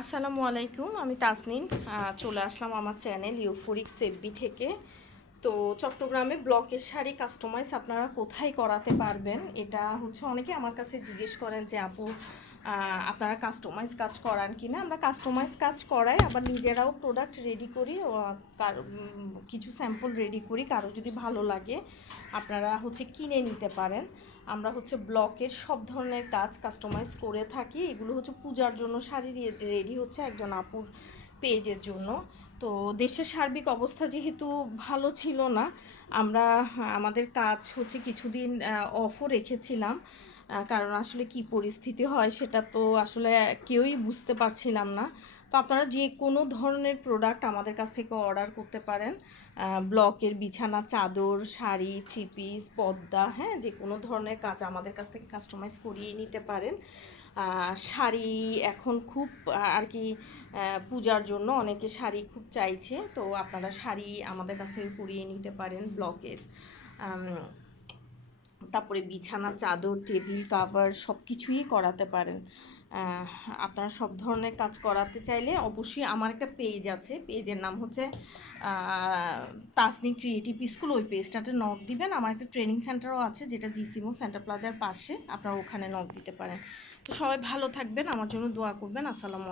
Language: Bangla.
আসসালামু আলাইকুম আমি তাসনিন চলে আসলাম আমার চ্যানেল ইউফোরিক সেফবি থেকে। তো চট্টগ্রামে ব্লকের শাড়ি কাস্টমাইজ আপনারা কোথায় করাতে পারবেন? এটা হচ্ছে অনেকে আমার কাছে জিজ্ঞেস করেন যে, আপু আপনারা কাস্টমাইজ কাজ করান কি না? আমরা কাস্টমাইজ কাজ করাই, আবার নিজেরাও প্রোডাক্ট রেডি করি কিছু স্যাম্পল রেডি করি, কারও যদি ভালো লাগে, আপনারা হচ্ছে কিনে নিতে পারেন। আমরা হচ্ছে ব্লকের সব ধরনের কাজ কাস্টমাইজ করে থাকি, এগুলো হচ্ছে পূজার জন্য শাড়ি রেডি হচ্ছে একজন আপুর পেজের জন্য। তো দেশের সার্বিক অবস্থা যেহেতু ভালো ছিল না, আমরা, আমাদের কাজ হচ্ছে কিছুদিন অফও রেখেছিলাম কারণ আসলে কি পরিস্থিতি হয় সেটা তো আসলে কেউই বুঝতে পারছিলাম না। তো আপনারা যে কোনো ধরনের প্রোডাক্ট আমাদের কাছ থেকে অর্ডার করতে পারেন ব্লকের বিছানা, চাদর, শাড়ি থ্রি পিস পর্দা হ্যাঁ যে কোনো ধরনের কাজ আমাদের কাছ থেকে কাস্টমাইজ করিয়ে নিতে পারেন। শাড়ি এখন খুব আর কি পূজার জন্য অনেকে শাড়ি খুব চাইছে, তো আপনারা শাড়ি আমাদের কাছ থেকে করিয়ে নিতে পারেন ব্লকের। তারপরে বিছানা, চাদর, টেবিল কাভার সব কিছুই করাতে পারেন। আপনারা সব ধরনের কাজ করাতে চাইলে অবশ্যই আমার একটা পেজ আছে। পেজের নাম হচ্ছে তাসনি ক্রিয়েটিভ স্কুল ওই পেজটাতে নক দিবেন। আমার একটা ট্রেনিং সেন্টারও আছে, যেটা জিসিমো সেন্টার প্লাজার পাশে। আপনারা ওখানে নক দিতে পারেন। তো সবাই ভালো থাকবেন। আমার জন্য দোয়া করবেন। আসসালামু